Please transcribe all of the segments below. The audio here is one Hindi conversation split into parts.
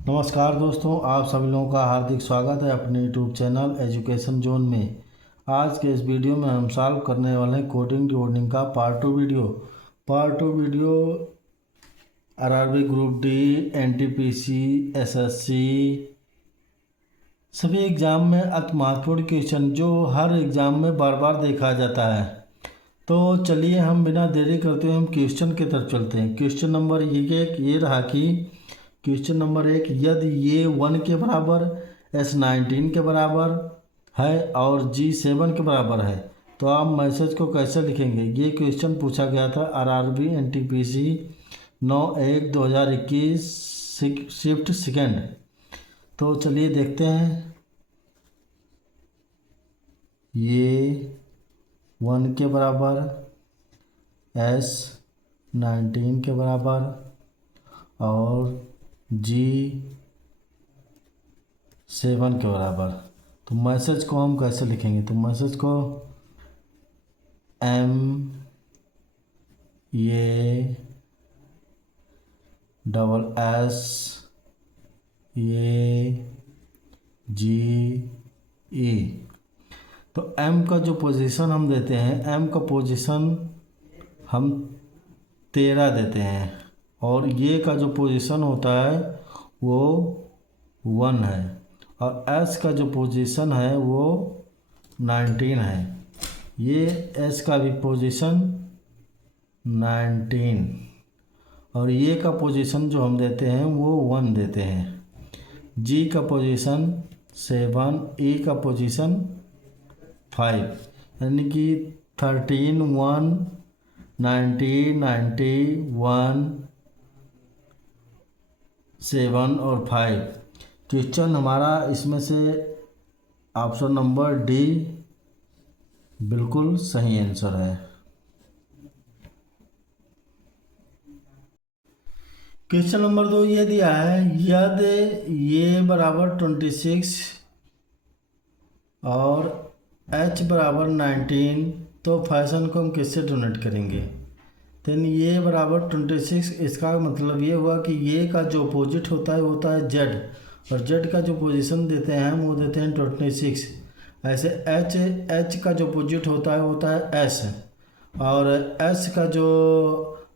नमस्कार दोस्तों, आप सभी लोगों का हार्दिक स्वागत है अपने यूट्यूब चैनल एजुकेशन जोन में। आज के इस वीडियो में हम सॉल्व करने वाले हैं कोडिंग डिकोडिंग का part 2 video RRB group D, NTPC, SSC सभी एग्ज़ाम में अति महत्वपूर्ण क्वेश्चन जो हर एग्ज़ाम में बार बार देखा जाता है। तो चलिए हम बिना देरी करते हुए हम क्वेश्चन की तरफ चलते हैं। क्वेश्चन नंबर ये रहा कि क्वेश्चन नंबर 1, यदि ये 1 के बराबर, S19 के बराबर है और G7 के बराबर है तो आप मैसेज को कैसे लिखेंगे। ये क्वेश्चन पूछा गया था आरआरबी एनटीपीसी 9/1/2021 शिफ्ट सेकेंड। तो चलिए देखते हैं। ये 1 के बराबर, S19 के बराबर और G7 के बराबर। तो मैसेज को हम कैसे लिखेंगे। तो मैसेज को M ये डबल S ये G E। तो M का जो पोजीशन हम देते हैं, M का पोजीशन हम 13 देते हैं और ये का जो पोजीशन होता है वो 1 है और S का जो पोजीशन है वो 19 है। ये S का भी पोजीशन 19 और ये का पोजीशन जो हम देते हैं वो 1 देते हैं। G का पोजीशन 7, E का पोजीशन 5, यानी कि 13, 1, 90, 91, 7 और 5। क्वेश्चन हमारा इसमें से ऑप्शन नंबर डी बिल्कुल सही आंसर है। क्वेश्चन नंबर 2 ये दिया है, यदि ये बराबर 26 और H बराबर 19 तो फैशन को हम किससे डोनेट करेंगे। देन ये बराबर 26, इसका मतलब ये हुआ कि ये का जो अपोजिट होता है Z और Z का जो पोजीशन देते हैं हम वो देते हैं 26। ऐसे H का जो अपोजिट होता है S और S का जो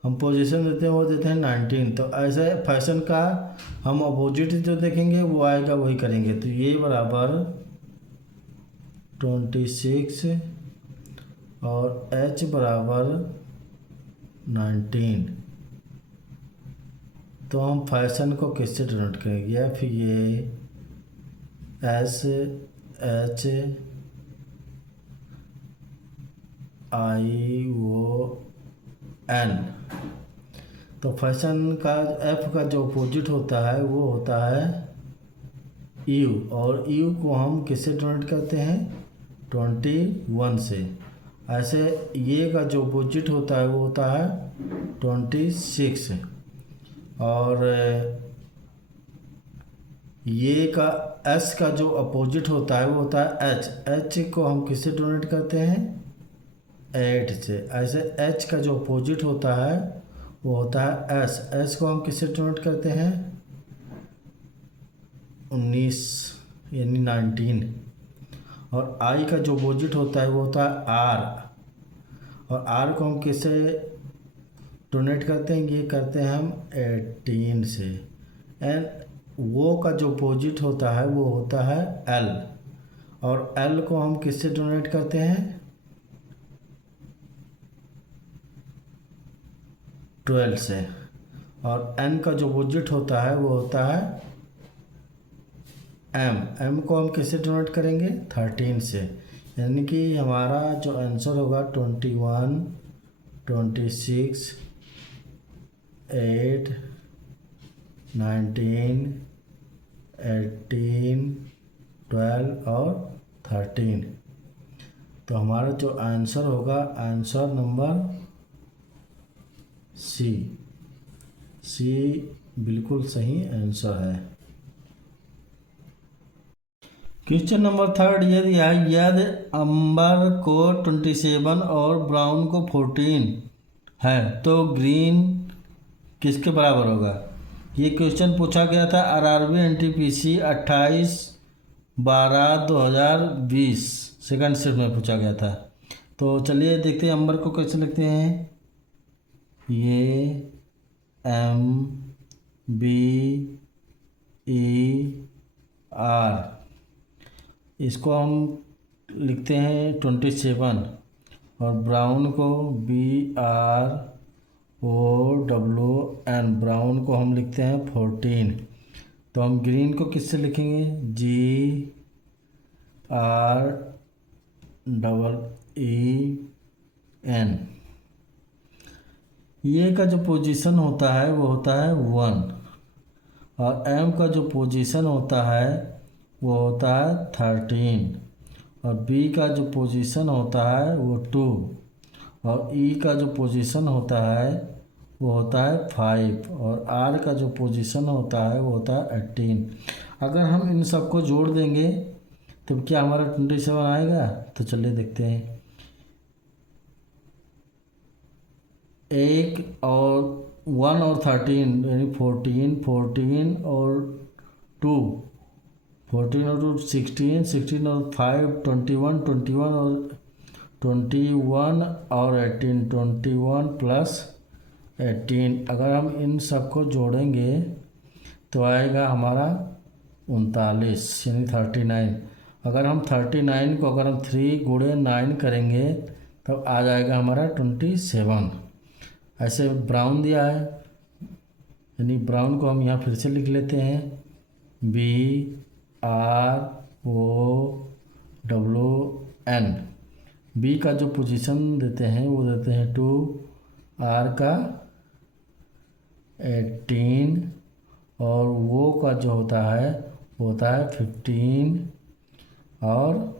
हम पोजीशन देते हैं वो देते हैं 19। तो ऐसे फैशन का हम अपोजिट जो देखेंगे वो आएगा वही करेंगे। तो ये बराबर 26 और H बराबर 19। तो हम फैशन को किससे डिनोट करेंगे। F ये S H I O N। तो फैशन का F का जो अपोजिट होता है वो होता है U और U को हम किससे डिनोट करते हैं 21 से। ऐसे ये का जो अपोजिट होता है वो होता है 26 और ये का S का जो अपोजिट होता है वो होता है H को हम किससे डोनेट करते हैं 8 से। ऐसे H का जो अपोजिट होता है वो होता है S को हम किससे डोनेट करते हैं 19 यानी 19 और I का जो अपोजिट होता है वो होता है R और R को हम किससे डोनेट करते हैं, ये करते हैं हम 18 से। एंड वो का जो अपोजिट होता है वो होता है L और L को हम किससे डोनेट करते हैं 12 से और N का जो अपोजिट होता है वो होता है M को हम किससे डोनेट करेंगे 13 से। यानी कि हमारा जो आंसर होगा 21, 26, 8, 19, 18, 12 और 13। तो हमारा जो आंसर होगा आंसर नंबर सी बिल्कुल सही आंसर है। क्वेश्चन नंबर 3 यदि अंबर को 27 और ब्राउन को 14 है तो ग्रीन किसके बराबर होगा। ये क्वेश्चन पूछा गया था आरआरबी एनटीपीसी 28/12/2020 सेकंड शिफ्ट में पूछा गया था। तो चलिए देखते हैं नंबर को कैसे लिखते हैं। ये MBER, इसको हम लिखते हैं 27 और ब्राउन को BROWN, ब्राउन को हम लिखते हैं 14। तो हम ग्रीन को किससे लिखेंगे? GREEN। ये का जो पोजीशन होता है वो होता है 1 और M का जो पोजीशन होता है वो होता है 13 और B का जो पोजीशन होता है वो 2 और E का जो पोजीशन होता है वो होता है 5 और R का जो पोजीशन होता है वो होता है 18। अगर हम इन सबको जोड़ देंगे तो क्या हमारा 27 आएगा? तो चलिए देखते हैं। एक और 1 और 13 यानी 14 और 2, 14 और 2 16 और 5 21 और 21 और 18 21 प्लस 18। अगर हम इन सबको जोड़ेंगे तो आएगा हमारा 39 यानी 39। अगर हम 39 को अगर हम 3 गुणे 9 करेंगे तब आ जाएगा हमारा 27। ऐसे ब्राउन दिया है यानी ब्राउन को हम यहाँ फिर से लिख लेते हैं BROWN। बी का जो पोजीशन देते हैं वो देते हैं 2, आर का 18 और वो का जो होता है वो होता है 15 और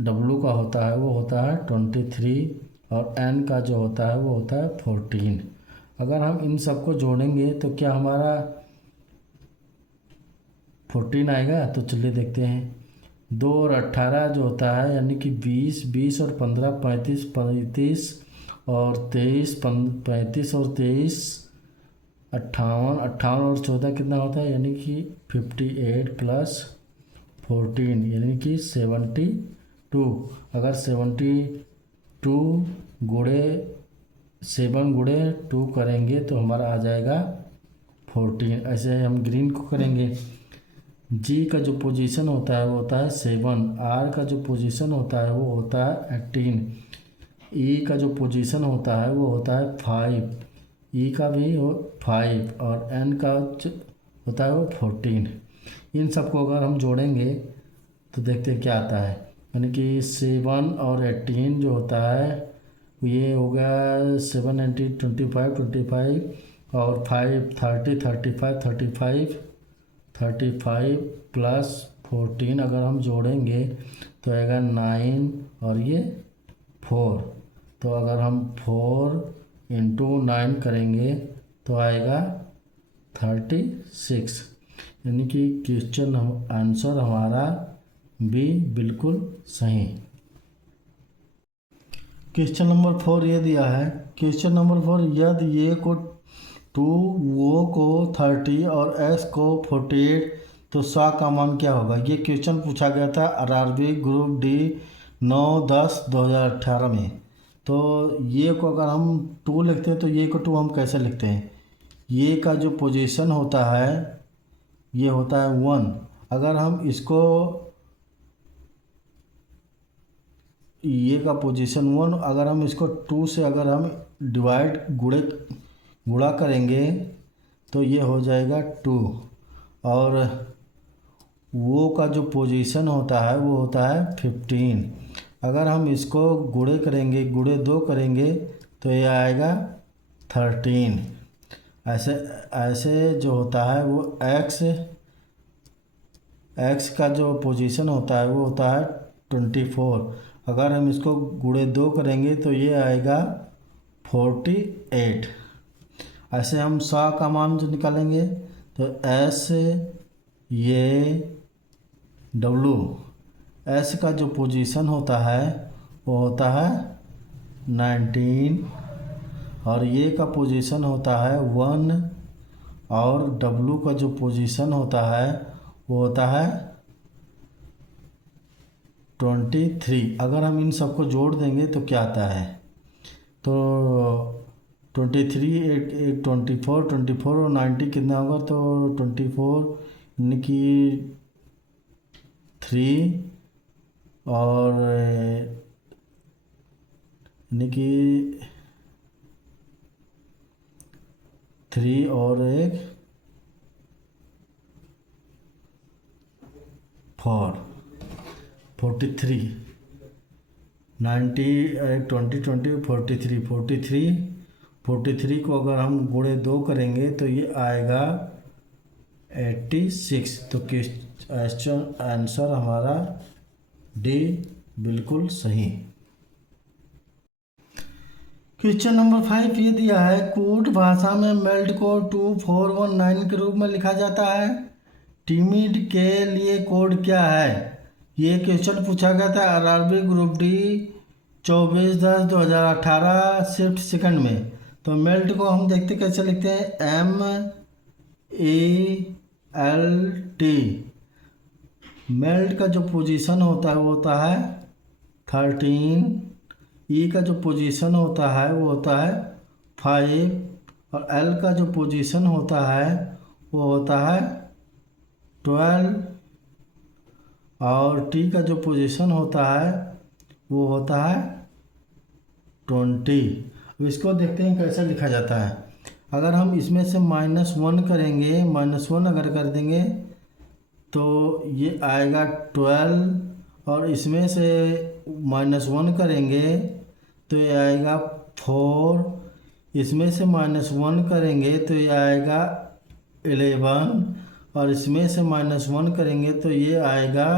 W का होता है वो होता है 23 और N का जो होता है वो होता है 14। अगर हम इन सबको जोड़ेंगे तो क्या हमारा 14 आएगा? तो चलिए देखते हैं। 2 और 18 जो होता है यानी कि 20 और 15 35 और 23 35 और 23 58 और 14 कितना होता है यानी कि 58 प्लस 14 यानी कि 72। अगर 72 गुणे 7 गुणे 2 करेंगे तो हमारा आ जाएगा 14। ऐसे हम ग्रीन को करेंगे। जी का जो पोजीशन होता है वो होता है 7, आर का जो पोजीशन होता है वो होता है 18, ई का जो पोजीशन होता है वो होता है 5, ई का भी 5 और एन का होता है वो 14। इन सबको अगर हम जोड़ेंगे तो देखते हैं क्या आता है यानी कि 7 और 18 जो होता है ये हो गया 7 18 25 और 5 30 35 प्लस 14 अगर हम जोड़ेंगे तो आएगा 9 और ये 4। तो अगर हम 4 इंटू 9 करेंगे तो आएगा 36 यानी कि क्वेश्चन आंसर हमारा बी बिल्कुल सही। क्वेश्चन नंबर 4 ये दिया है। क्वेश्चन नंबर 4, यदि ये को 2 वो को 30 और एस को 48 तो सा का मान क्या होगा? ये क्वेश्चन पूछा गया था आरआरबी ग्रुप डी 9/10/2018 में। तो ये को अगर हम 2 लिखते हैं तो ये को 2 हम कैसे लिखते हैं? ये का जो पोजीशन होता है ये होता है 1। अगर हम इसको ये का पोजीशन 1 अगर हम इसको 2 से अगर हम डिवाइड गुणा करेंगे तो ये हो जाएगा 2 और वो का जो पोजीशन होता है वो होता है 15। अगर हम इसको गुणे करेंगे गुणे 2 करेंगे तो ये आएगा 13। ऐसे जो होता है वो एक्स का जो पोजीशन होता है वो होता है 24। अगर हम इसको गुणे 2 करेंगे तो ये आएगा 48। ऐसे हम सा का मान जो निकालेंगे तो एस ये डब्लू एस का जो पोजीशन होता है वो होता है 19 और ये का पोजीशन होता है 1 और W का जो पोजीशन होता है वो होता है 23। अगर हम इन सबको जोड़ देंगे तो क्या आता है, तो 23 एक 24 और 90 कितना होगा, तो 24 यानी कि 3 और यानी कि 3 और एक 4, 43, 90 एक 43 को अगर हम गुणे 2 करेंगे तो ये आएगा 86। तो क्वेश्चन आंसर हमारा डी बिल्कुल सही। क्वेश्चन नंबर 5 ये दिया है, कूट भाषा में मेल्ट को 2419 के रूप में लिखा जाता है। टिमिड के लिए कोड क्या है? ये क्वेश्चन पूछा गया था RRB group D 24/10/2018 shift second में। तो मेल्ट को हम देखते कैसे लिखते हैं, MELT। मेल्ट का जो पोजीशन होता है वो होता है 13। ई का जो पोजीशन होता है वो होता है 5 और एल का जो पोजीशन होता है वो होता है 12 और टी का जो पोजीशन होता है वो होता है 20। अब इसको देखते हैं कैसे लिखा जाता है। अगर हम इसमें से -1 करेंगे, -1 अगर कर देंगे तो ये आएगा 12 और इसमें से -1 करेंगे तो ये आएगा 4, इसमें से -1 करेंगे तो ये आएगा 11 और इसमें से -1 करेंगे तो ये आएगा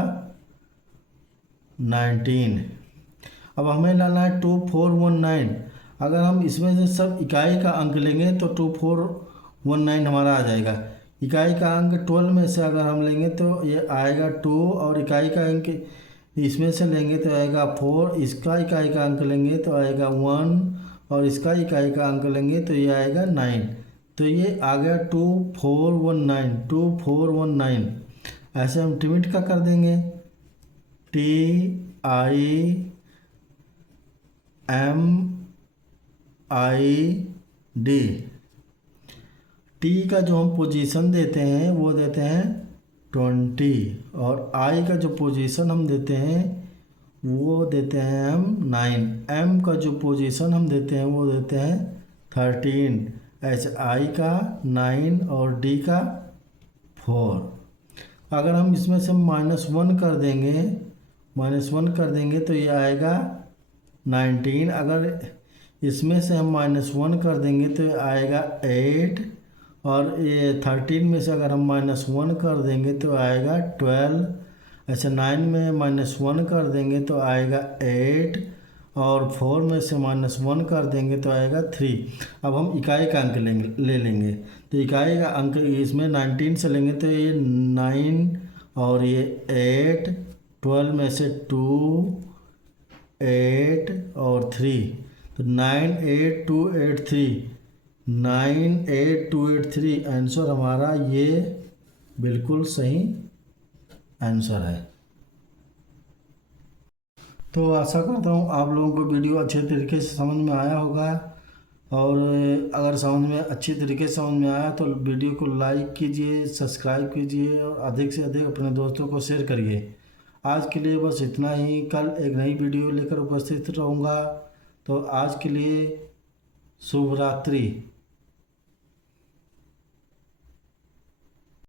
19। अब हमें लाना है 2419। अगर हम इसमें से सब इकाई का अंक लेंगे तो 2419 हमारा आ जाएगा। इकाई का अंक 12 में से अगर हम लेंगे तो ये आएगा 2 और इकाई का अंक इसमें से लेंगे तो आएगा 4, इसका इकाई का अंक लेंगे तो आएगा 1 और इसका इकाई का अंक लेंगे तो ये आएगा 9। तो ये आ गया 2419। ऐसे हम टिमिट का कर देंगे, TIMID। टी का जो हम पोजीशन देते हैं वो देते हैं 20 और आई का जो पोजीशन हम देते हैं वो देते हैं हम 9। एम का जो पोजीशन हम देते हैं वो देते हैं 13। ऐसे आई का 9 और डी का 4। अगर हम इसमें से -1 कर देंगे तो ये आएगा 19। अगर इसमें से हम -1 कर देंगे तो ये आएगा 8 और ये 13 में से अगर हम -1 कर देंगे तो आएगा 12। ऐसे 9 में -1 कर देंगे तो आएगा 8 और 4 में से -1 कर देंगे तो आएगा 3। अब हम इकाई का अंक ले लेंगे तो इकाई का अंक इसमें 19 से लेंगे तो ये 9 और ये 8, 12 में से 2, 8 और 3 तो 98283 98283 आंसर हमारा ये बिल्कुल सही आंसर है। तो आशा करता हूँ आप लोगों को वीडियो अच्छे तरीके से समझ में आया होगा और अगर समझ में अच्छी तरीके से समझ में आया तो वीडियो को लाइक कीजिए, सब्सक्राइब कीजिए और अधिक से अधिक अपने दोस्तों को शेयर करिए। आज के लिए बस इतना ही। कल एक नई वीडियो लेकर उपस्थित रहूँगा। तो आज के लिए शुभ रात्रि।